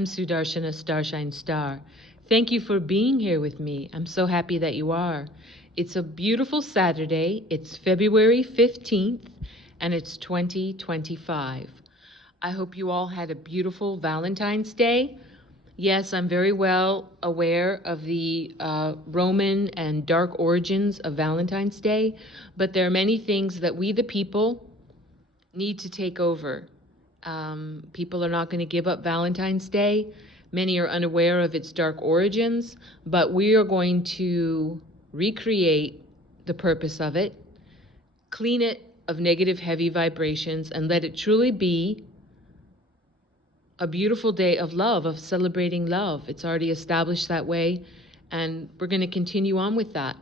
I'm Sudarshana Starshine Star. Thank you for being here with me. I'm so happy that you are. It's a beautiful Saturday. It's February 15th and it's 2025. I hope you all had a beautiful Valentine's Day. Yes, I'm very well aware of the Roman and dark origins of Valentine's Day, but there are many things that we, the people, need to take over. People are not going to give up Valentine's Day. Many are unaware of its dark origins, but we are going to recreate the purpose of it, clean it of negative, heavy vibrations, and let it truly be a beautiful day of love, of celebrating love. It's already established that way, and we're going to continue on with that.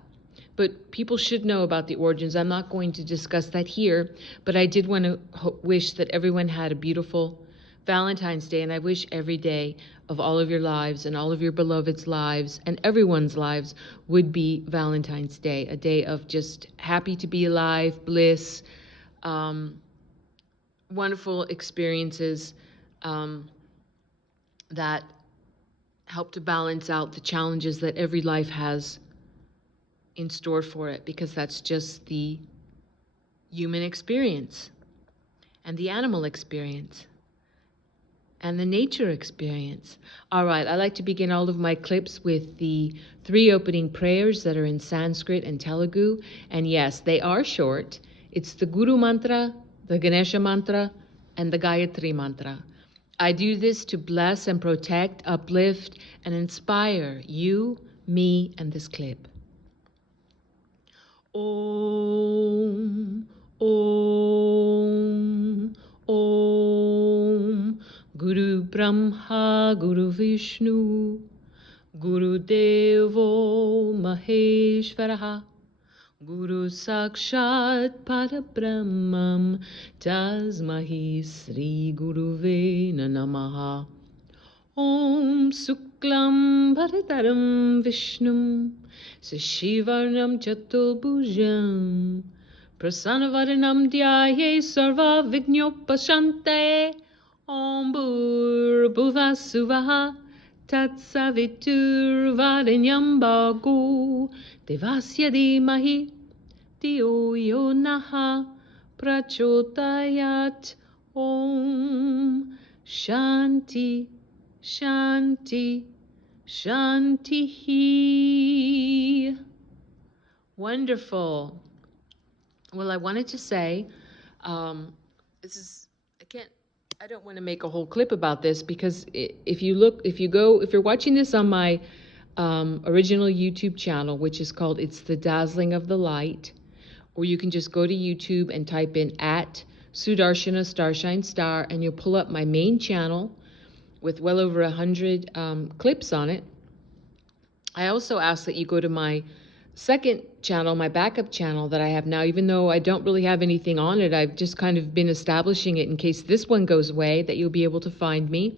But people should know about the origins. I'm not going to discuss that here, but I did want to wish that everyone had a beautiful Valentine's Day, and I wish every day of all of your lives and all of your beloveds' lives and everyone's lives would be Valentine's Day, a day of just happy to be alive, bliss, wonderful experiences that help to balance out the challenges that every life has in store for it, because that's just the human experience and the animal experience and the nature experience. All right, I like to begin all of my clips with the 3 opening prayers that are in Sanskrit and Telugu, and yes, they are short. It's the Guru Mantra, the Ganesha Mantra, and the Gayatri Mantra. I do this to bless and protect, uplift, and inspire you, me, and this clip. Om, Om, Om, Guru Brahma, Guru Vishnu, Guru Devo Maheshwaraha, Guru Sakshat Parabrahmam, Tasmahi Sri Guruve Namaha. Om Suklam Bharataram Vishnum Sashivarnam Chatubhujam Prasanavaranam Dhyaye Sarva Vignopashante. Om Bhuvasuvaha Tatsavitur Varenyam Bhago Devasya Dhimahi Dhiyo Yo Naha Prachotayat. Om Shanti Shanti Shanti. Wonderful. Well, I wanted to say, I don't want to make a whole clip about this, because if you're watching this on my original YouTube channel, which is called It's the Dazzling of the Light, or you can just go to YouTube and type in @Sudarshana Starshine Star, and you'll pull up my main channel with well over 100 clips on it. I also ask that you go to my second channel, my backup channel that I have now, even though I don't really have anything on it. I've just kind of been establishing it in case this one goes away, that you'll be able to find me.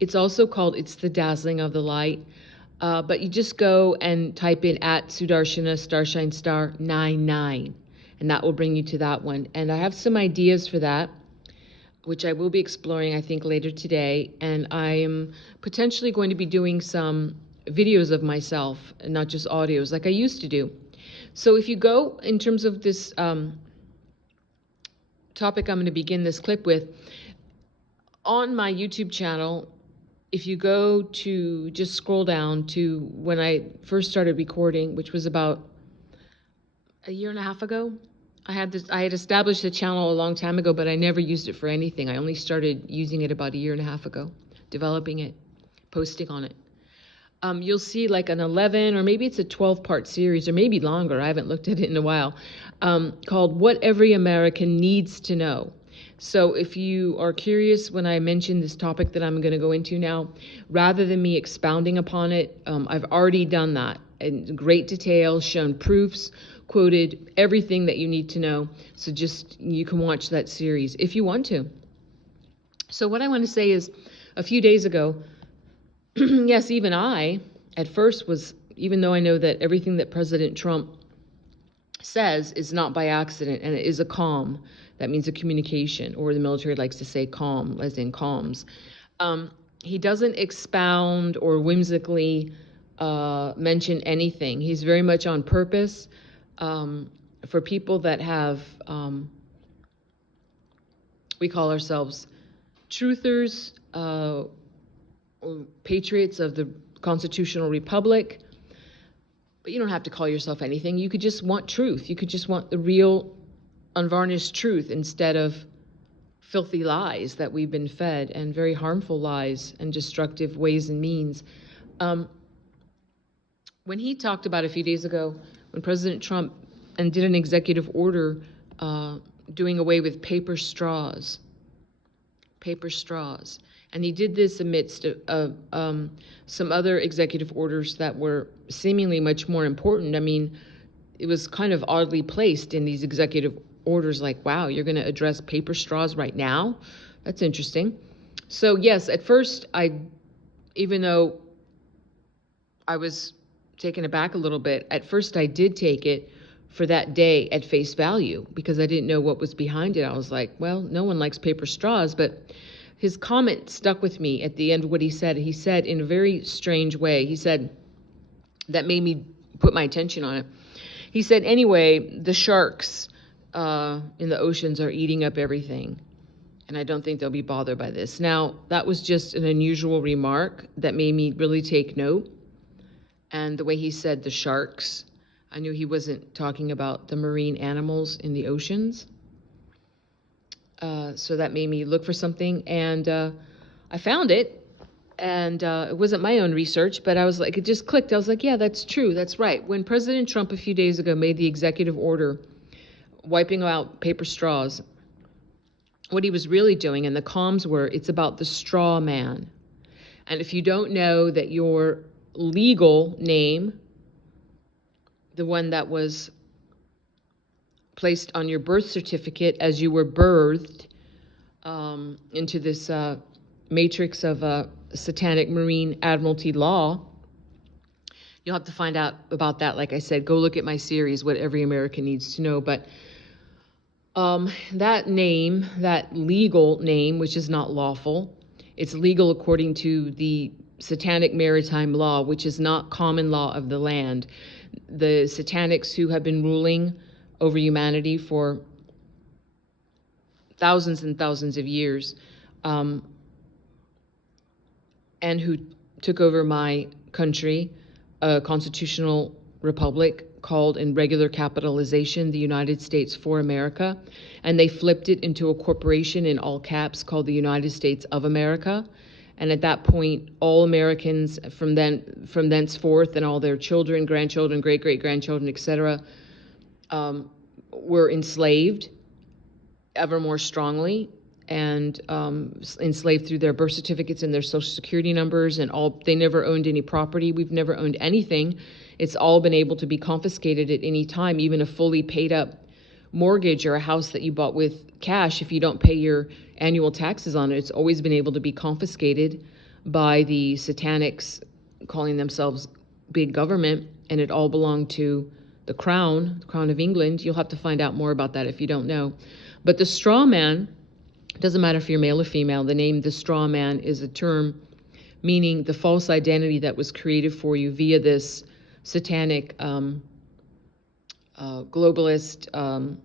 It's also called It's the Dazzling of the Light. But you just go and type in @Sudarshana Starshine Star 99, and that will bring you to that one. And I have some ideas for that, which I will be exploring, I think, later today. And I am potentially going to be doing some videos of myself, and not just audios like I used to do. So if you go, in terms of this topic I'm going to begin this clip with, on my YouTube channel, if you go to, just scroll down to when I first started recording, which was about a year and a half ago. I had established the channel a long time ago, but I never used it for anything. I only started using it about a year and a half ago, developing it, posting on it. You'll see like an 11, or maybe it's a 12-part series, or maybe longer, I haven't looked at it in a while, called What Every American Needs to Know. So if you are curious when I mention this topic that I'm going to go into now, rather than me expounding upon it, I've already done that in great detail, shown proofs, quoted everything that you need to know. So just, you can watch that series if you want to. So what I want to say is, a few days ago, yes, even I, at first, was, even though I know that everything that President Trump says is not by accident, and it is a comm, that means a communication, or the military likes to say comm, as in comms. he doesn't expound or whimsically mention anything. He's very much on purpose for people that have, we call ourselves truthers, or patriots of the constitutional republic. But you don't have to call yourself anything. You could just want truth. You could just want the real, unvarnished truth instead of filthy lies that we've been fed, and very harmful lies and destructive ways and means. When he talked about a few days ago, when President Trump and did an executive order doing away with paper straws, and he did this amidst some other executive orders that were seemingly much more important. I mean, it was kind of oddly placed in these executive orders, like, wow, you're going to address paper straws right now? That's interesting. So yes, at first, even though I was taken aback a little bit, at first I did take it for that day at face value because I didn't know what was behind it. I was like, well, no one likes paper straws, but his comment stuck with me at the end of what he said. He said in a very strange way, he said, that made me put my attention on it. He said, anyway, the sharks in the oceans are eating up everything, and I don't think they'll be bothered by this. Now, that was just an unusual remark that made me really take note. And the way he said the sharks, I knew he wasn't talking about the marine animals in the oceans. So that made me look for something, and I found it. And it wasn't my own research, but I was like, it just clicked. I was like, yeah, that's true. That's right. When President Trump a few days ago made the executive order wiping out paper straws, what he was really doing, and the comms were, it's about the straw man. And if you don't know that your legal name, the one that was placed on your birth certificate as you were birthed into this matrix of satanic marine admiralty law, you'll have to find out about that. Like I said, go look at my series, What Every American Needs to Know. But that name, that legal name, which is not lawful, it's legal according to the satanic maritime law, which is not common law of the land. The satanics who have been ruling over humanity for thousands and thousands of years, and who took over my country, a constitutional republic called in regular capitalization, the United States for America, and they flipped it into a corporation in all caps called the United States of America. And at that point, all Americans from thenceforth, and all their children, grandchildren, great-great-grandchildren, etc., were enslaved ever more strongly, and enslaved through their birth certificates and their social security numbers, and all. They never owned any property. We've never owned anything. It's all been able to be confiscated at any time, even a fully paid up mortgage or a house that you bought with cash. If you don't pay your annual taxes on it, it's always been able to be confiscated by the satanics calling themselves big government, and it all belonged to the Crown of England. You'll have to find out more about that if you don't know. But the straw man, it doesn't matter if you're male or female, the name the straw man is a term meaning the false identity that was created for you via this satanic globalist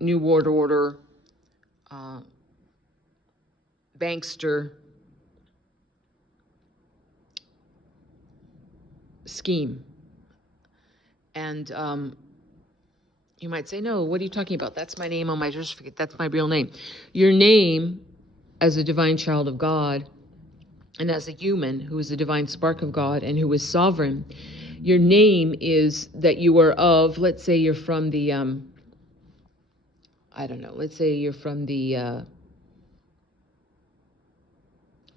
New World Order bankster scheme. And you might say, no, what are you talking about? That's my name on my birth certificate. That's my real name. Your name as a divine child of God and as a human who is a divine spark of God and who is sovereign, your name is that you are of, let's say you're from the, let's say you're from the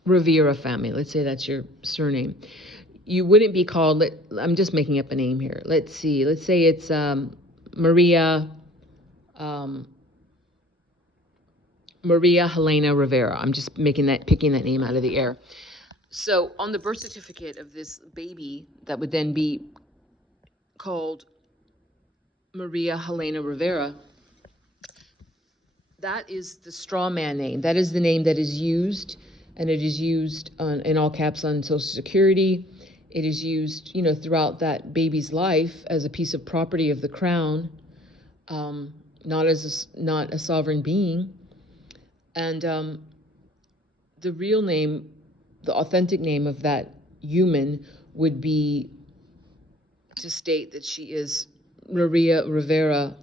Rivera family. Let's say that's your surname. You wouldn't be called, I'm just making up a name here. Let's say it's Maria Helena Rivera. I'm just picking that name out of the air. So on the birth certificate of this baby that would then be called Maria Helena Rivera, that is the straw man name. That is the name that is used and it is used in all caps on Social Security. It is used, throughout that baby's life as a piece of property of the crown, not a sovereign being. And the real name, the authentic name of that human would be to state that she is Maria Helena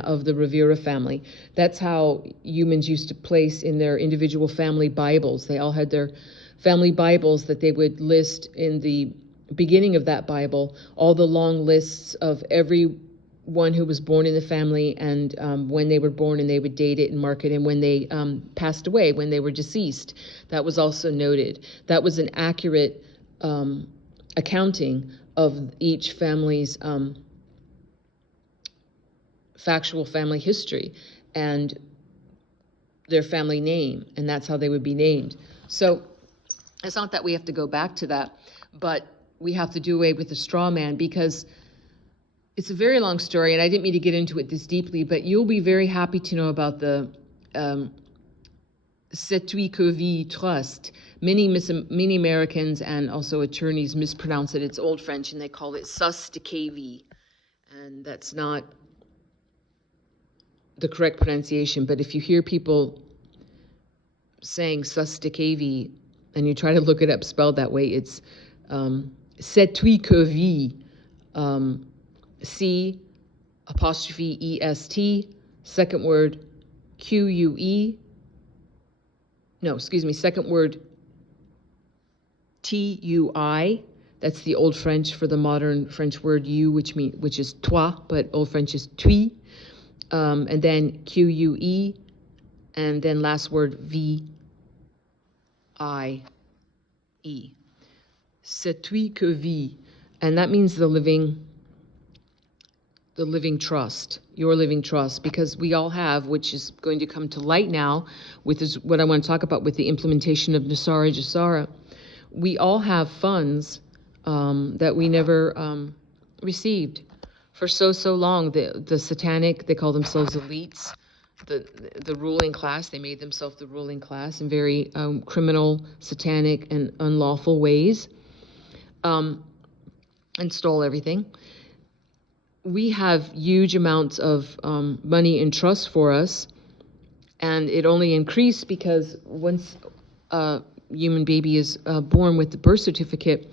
of the Rivera family. That's how humans used to place in their individual family Bibles. They all had their family Bibles that they would list in the beginning of that Bible, all the long lists of everyone who was born in the family and when they were born, and they would date it and mark it, and when they passed away, when they were deceased. That was also noted. That was an accurate accounting of each family's factual family history and their family name, and that's how they would be named. So it's not that we have to go back to that, but we have to do away with the straw man, because it's a very long story, and I didn't mean to get into it this deeply, but you'll be very happy to know about the C'est-tu que vie trust. Many Americans and also attorneys mispronounce it. It's Old French, and they call it sus de KV, and that's not the correct pronunciation. But if you hear people saying sus de KV and you try to look it up spelled that way, it's C'est-tu que vie, C apostrophe EST, second word QUE, second word TUI. That's the Old French for the modern French word you, which is toi, but Old French is tui. And then QUE, and then last word VIE. C'est-tu que vie, and that means the living trust, your living trust, because we all have, which is going to come to light now, with what I want to talk about with the implementation of NESARA GESARA. We all have funds that we never received for so long. The satanic, they call themselves elites, the ruling class. They made themselves the ruling class in very criminal, satanic, and unlawful ways, and stole everything. We have huge amounts of money in trust for us, and it only increased because once a human baby is born with the birth certificate,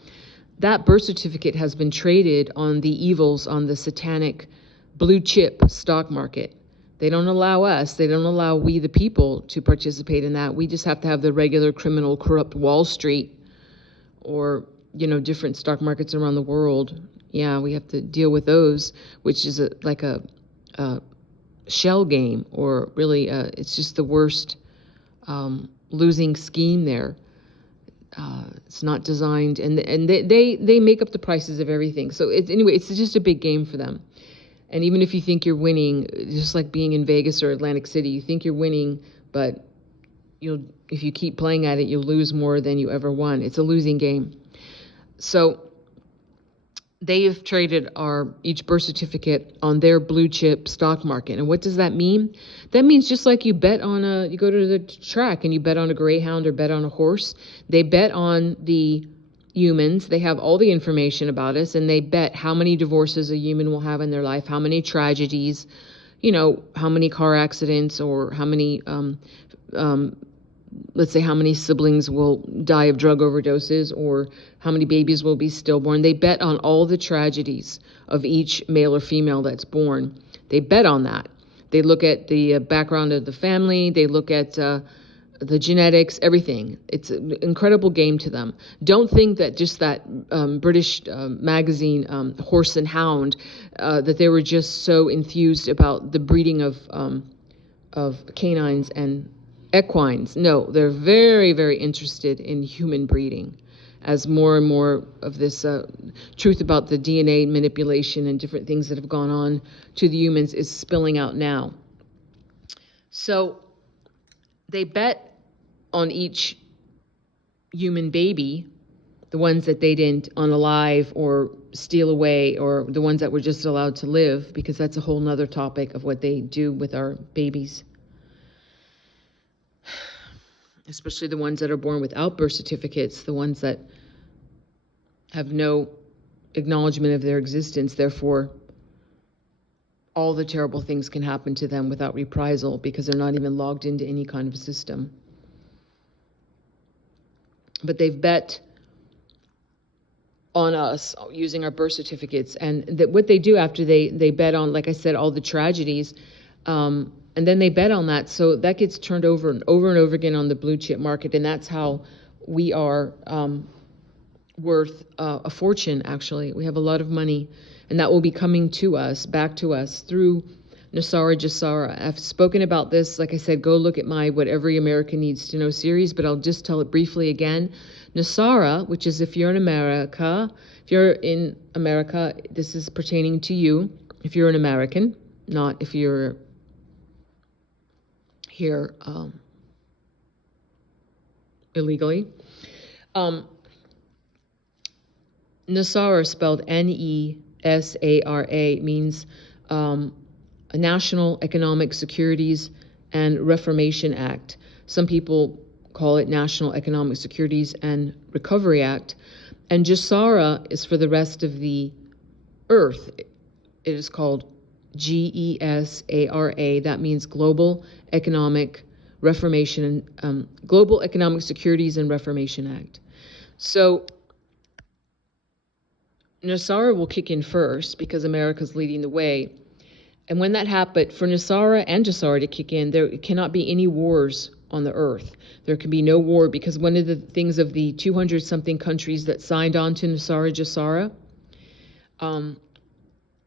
that birth certificate has been traded on the evils on the satanic blue chip stock market. They don't allow we the people to participate in that. We just have to have the regular criminal, corrupt Wall Street or, different stock markets around the world. Yeah, we have to deal with those, which is like a shell game, or really it's just the worst losing scheme there. It's not designed, and they make up the prices of everything. So it's just a big game for them. And even if you think you're winning, just like being in Vegas or Atlantic City, you think you're winning, but if you keep playing at it, you'll lose more than you ever won. It's a losing game. So they have traded each birth certificate on their blue chip stock market. And what does that mean? That means just like you go to the track and you bet on a greyhound or bet on a horse, they bet on the humans. They have all the information about us, and they bet how many divorces a human will have in their life, how many tragedies, how many car accidents, or how many, let's say how many siblings will die of drug overdoses, or how many babies will be stillborn. They bet on all the tragedies of each male or female that's born. They bet on that. They look at the background of the family. They look at the genetics, everything. It's an incredible game to them. Don't think that just that British magazine, Horse and Hound, that they were just so enthused about the breeding of canines and equines. No, they're very, very interested in human breeding, as more and more of this truth about the DNA manipulation and different things that have gone on to the humans is spilling out now. So they bet on each human baby, the ones that they didn't unalive or steal away, or the ones that were just allowed to live, because that's a whole nother topic of what they do with our babies. especially the ones that are born without birth certificates, the ones that have no acknowledgement of their existence. Therefore, all the terrible things can happen to them without reprisal because they're not even logged into any kind of system. But they've bet on us using our birth certificates, and that what they do after they bet on, like I said, all the tragedies, and then they bet on that, so that gets turned over and over and over again on the blue chip market, and that's how we are worth a fortune. Actually, we have a lot of money, and that will be coming to us, back to us through NESARA GESARA. I've spoken about this. Like I said, go look at my What Every American Needs to Know series, but I'll just tell it briefly again. NESARA, which is if you're in America, this is pertaining to you, if you're an American, not if you're here illegally. NESARA, spelled N-E-S-A-R-A, means a National Economic Securities and Reformation Act. Some people call it National Economic Securities and Recovery Act. And GESARA is for the rest of the earth. It is called GESARA. That means Global Economic Reformation, Global Economic Securities and Reformation Act. So NESARA will kick in first because America's leading the way. And when that happened, for NESARA and GESARA to kick in, there cannot be any wars on the earth. There can be no war, because one of the things of the 200-something countries that signed on to NESARA GESARA,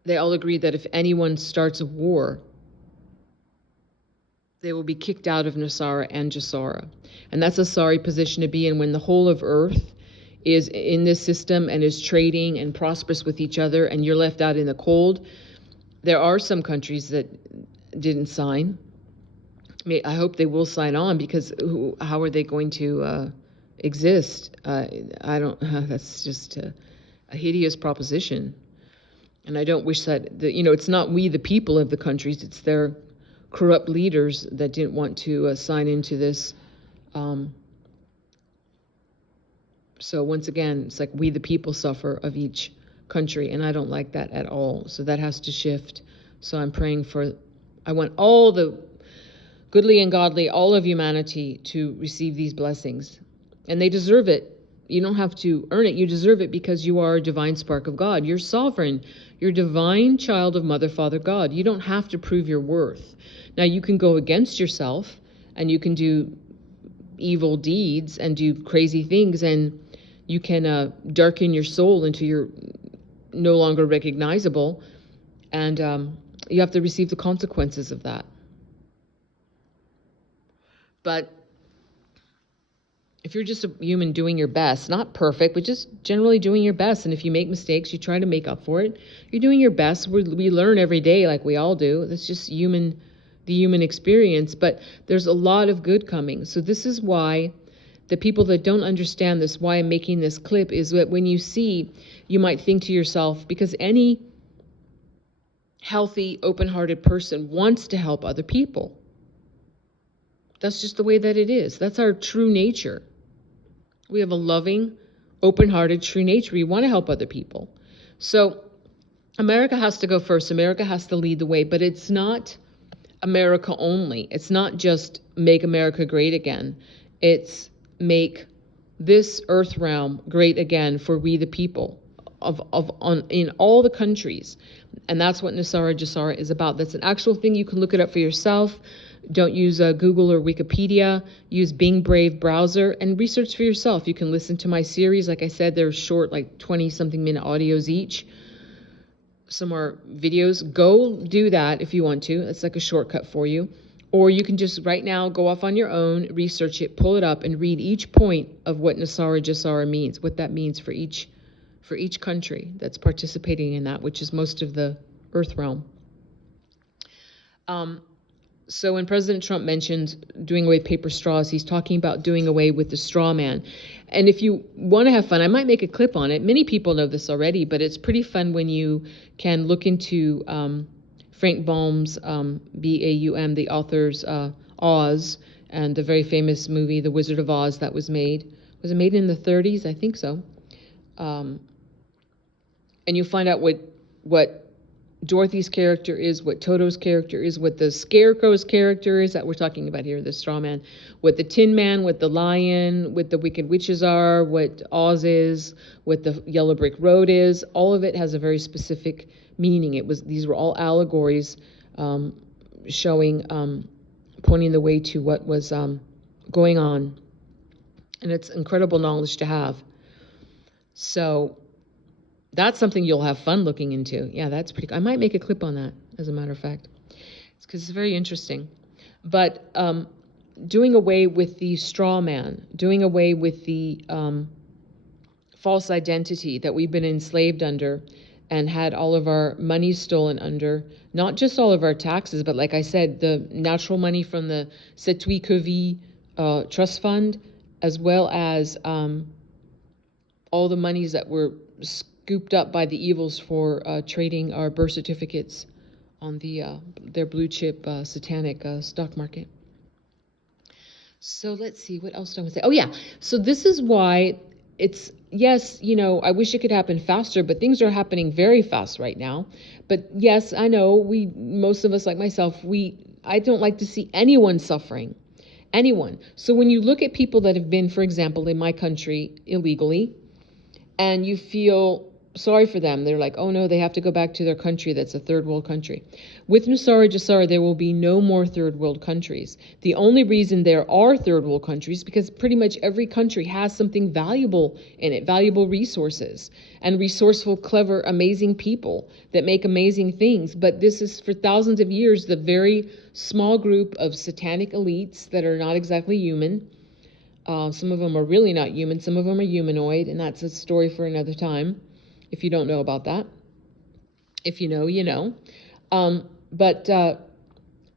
they all agreed that if anyone starts a war, they will be kicked out of NESARA and GESARA. And that's a sorry position to be in when the whole of earth is in this system and is trading and prosperous with each other, and you're left out in the cold. There are some countries that didn't sign. I hope they will sign on, because how are they going to exist? That's just a hideous proposition. And I don't wish that, it's not we, the people of the countries, it's their corrupt leaders that didn't want to sign into this. So once again, it's like we, the people, suffer of each country, and I don't like that at all. So that has to shift. So I'm praying I want all the goodly and godly, all of humanity, to receive these blessings. And they deserve it. You don't have to earn it. You deserve it because you are a divine spark of God. You're sovereign. You're a divine child of Mother, Father, God. You don't have to prove your worth. Now, you can go against yourself, and you can do evil deeds and do crazy things, and you can darken your soul until you're no longer recognizable, and you have to receive the consequences of that. But if you're just a human doing your best, not perfect, but just generally doing your best, and if you make mistakes, you try to make up for it. You're doing your best. We learn every day, like we all do. That's just the human experience. But there's a lot of good coming. So this is why the people that don't understand this, why I'm making this clip, is that when you see, you might think to yourself, because any healthy, open-hearted person wants to help other people. That's just the way that it is. That's our true nature. We have a loving, open-hearted, true nature. We want to help other people. So America has to go first. America has to lead the way, but it's not America only. It's not just make America great again. It's make this earth realm great again for we the people in all the countries. And that's what NESARA GESARA is about. That's an actual thing. You can look it up for yourself. Don't use Google or Wikipedia. Use Bing Brave browser and research for yourself. You can listen to my series. Like I said, they're short, like 20-something minute audios each. Some are videos. Go do that if you want to. It's like a shortcut for you. Or you can just right now go off on your own, research it, pull it up, and read each point of what NESARA GESARA means, what that means for each country that's participating in that, which is most of the earth realm. So when President Trump mentioned doing away with paper straws, he's talking about doing away with the straw man. And if you want to have fun, I might make a clip on it. Many people know this already, but it's pretty fun when you can look into Frank Baum's, B-A-U-M, the author's Oz, and the very famous movie, The Wizard of Oz, that was made. Was it made in the 30s? I think so. And you find out what Dorothy's character is, what Toto's character is, what the Scarecrow's character is that we're talking about here, the straw man, what the Tin Man, what the Lion, what the Wicked Witches are, what Oz is, what the Yellow Brick Road is. All of it has a very specific meaning. These were all allegories showing, pointing the way to what was going on. And it's incredible knowledge to have. So that's something you'll have fun looking into. Yeah, that's pretty cool. I might make a clip on that, as a matter of fact. It's because it's very interesting. But doing away with the straw man, doing away with the false identity that we've been enslaved under and had all of our money stolen under, not just all of our taxes, but like I said, the natural money from the Setui Kevi Trust Fund, as well as all the monies that were scooped up by the evils for trading our birth certificates on their blue chip satanic stock market. So let's see, what else do I want to say? Oh yeah, so this is why it's, yes, I wish it could happen faster, but things are happening very fast right now. But yes, I know most of us, like myself, I don't like to see anyone suffering. Anyone. So when you look at people that have been, for example, in my country illegally, and you feel sorry for them, they're like, oh no, they have to go back to their country that's a third world country. With Nusara Jasara, there will be no more third world countries. The only reason there are third world countries because pretty much every country has something valuable in it, valuable resources, and resourceful, clever, amazing people that make amazing things. But this is, for thousands of years, the very small group of satanic elites that are not exactly human. Some of them are really not human. Some of them are humanoid, and that's a story for another time, if you don't know about that. If you know, you know. But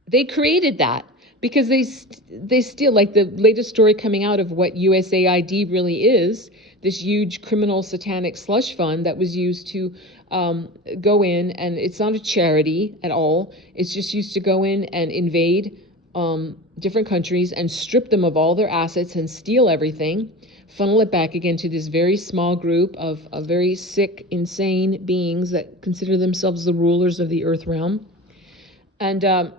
they created that because they still, like the latest story coming out of what USAID really is, this huge criminal satanic slush fund that was used to go in, and it's not a charity at all. It's just used to go in and invade different countries and strip them of all their assets and steal everything, funnel it back again to this very small group of very sick, insane beings that consider themselves the rulers of the earth realm. And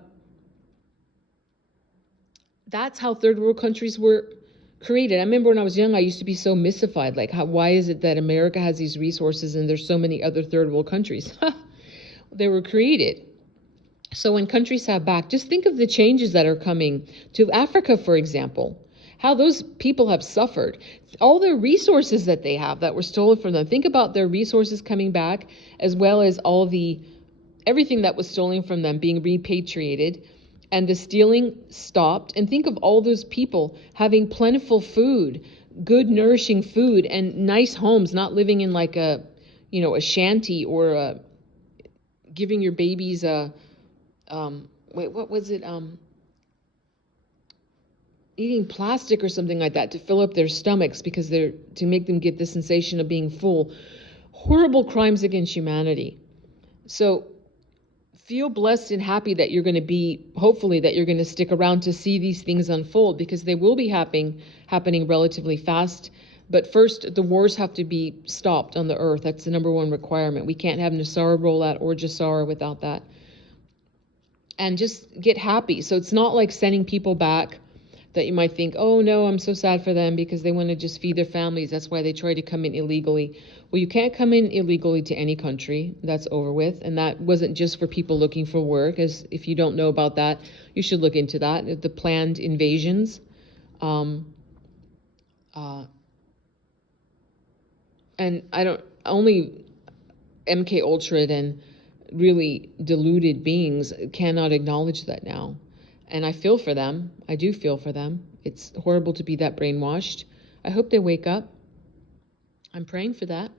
that's how third world countries were created. I remember when I was young, I used to be so mystified, like, why is it that America has these resources and there's so many other third world countries? They were created. So when countries have back, just think of the changes that are coming to Africa, for example, how those people have suffered, all the resources that they have that were stolen from them. Think about their resources coming back, as well as everything that was stolen from them being repatriated, and the stealing stopped. And think of all those people having plentiful food, good nourishing food, and nice homes, not living in like a shanty, or giving your babies what was it? Eating plastic or something like that to fill up their stomachs because to make them get the sensation of being full. Horrible crimes against humanity. So feel blessed and happy that you're going to hopefully that you're going to stick around to see these things unfold, because they will be happening relatively fast. But first, the wars have to be stopped on the earth. That's the number one requirement. We can't have Nusara rollout or Jasara without that. And just get happy. So it's not like sending people back that you might think, oh no, I'm so sad for them because they want to just feed their families. That's why they try to come in illegally. Well, you can't come in illegally to any country. That's over with. And that wasn't just for people looking for work. As if you don't know about that, you should look into that. The planned invasions. And only MK Ultra and really deluded beings cannot acknowledge that now. And I feel for them. I do feel for them. It's horrible to be that brainwashed. I hope they wake up. I'm praying for that.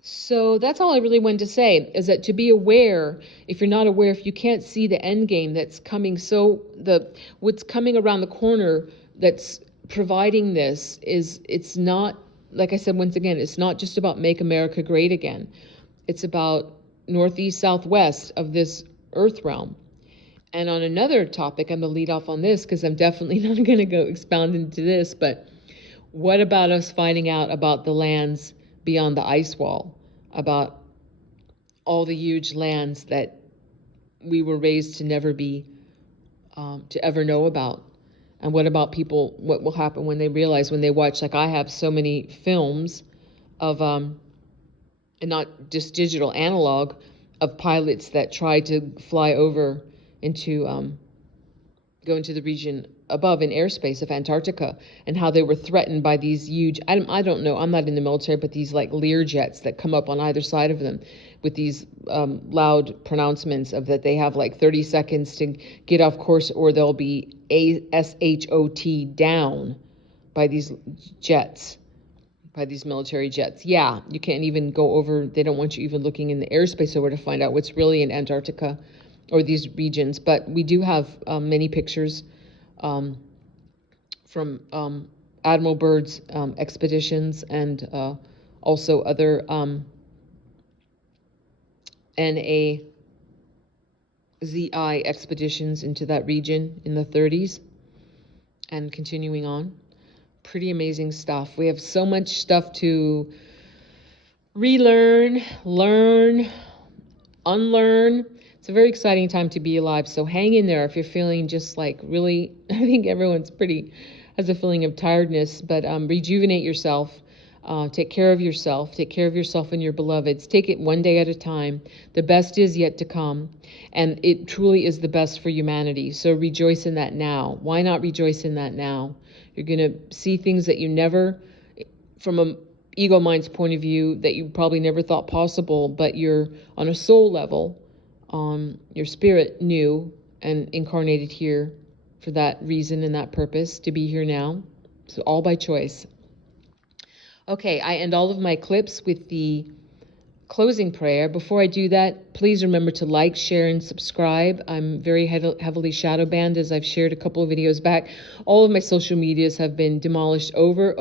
So that's all I really wanted to say, is that to be aware, if you're not aware, if you can't see the end game that's coming, what's coming around the corner that's providing this it's not, like I said, once again, it's not just about make America great again. It's about northeast, southwest of this earth realm. And on another topic, I'm going to lead off on this because I'm definitely not going to go expound into this, but what about us finding out about the lands beyond the ice wall, about all the huge lands that we were raised to never be, to ever know about? And what about people, what will happen when they realize, when they watch, like I have so many films of, and not just digital, analog, of pilots that try to fly over into, go into the region above in airspace of Antarctica, and how they were threatened by these huge, I don't know, I'm not in the military, but these like Lear jets that come up on either side of them with these loud pronouncements of that they have like 30 seconds to get off course or they'll be SHOT down by these jets, by these military jets. Yeah, you can't even go over, they don't want you even looking in the airspace over to find out what's really in Antarctica or these regions. But we do have many pictures from Admiral Byrd's expeditions and also other NAZI expeditions into that region in the 30s and continuing on. Pretty amazing stuff. We have so much stuff to relearn, learn, unlearn. It's a very exciting time to be alive. So hang in there if you're feeling just like really, I think everyone's has a feeling of tiredness, but rejuvenate yourself. Take care of yourself. Take care of yourself and your beloveds. Take it one day at a time. The best is yet to come, and it truly is the best for humanity. So rejoice in that now. Why not rejoice in that now? You're going to see things that you never, from an ego mind's point of view, that you probably never thought possible, but you're on a soul level, your spirit knew and incarnated here for that reason and that purpose, to be here now. So all by choice. Okay, I end all of my clips with the closing prayer. Before I do that, please remember to like, share, and subscribe. I'm very heavily shadow banned, as I've shared a couple of videos back. All of my social medias have been demolished over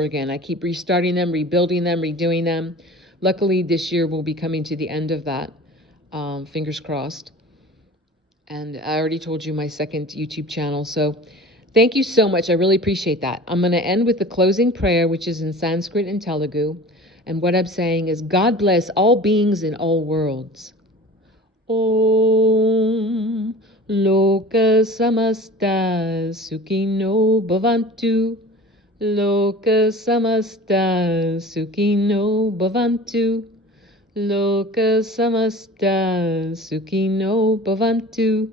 again. I keep restarting them, rebuilding them, redoing them. Luckily, this year we'll be coming to the end of that. Fingers crossed. And I already told you my second YouTube channel, so thank you so much. I really appreciate that. I'm going to end with the closing prayer, which is in Sanskrit and Telugu. And what I'm saying is, God bless all beings in all worlds. Om Loka Samasta Sukhino Bhavantu. Loka Samasta Sukhino Bhavantu. Loka Samasta Sukhino Bhavantu.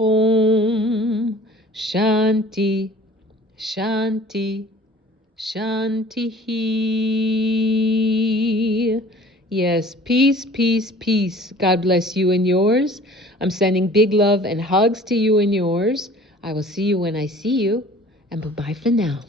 Om Shanti, Shanti, Shanti. Yes, peace, peace, peace. God bless you and yours. I'm sending big love and hugs to you and yours. I will see you when I see you. And bye-bye for now.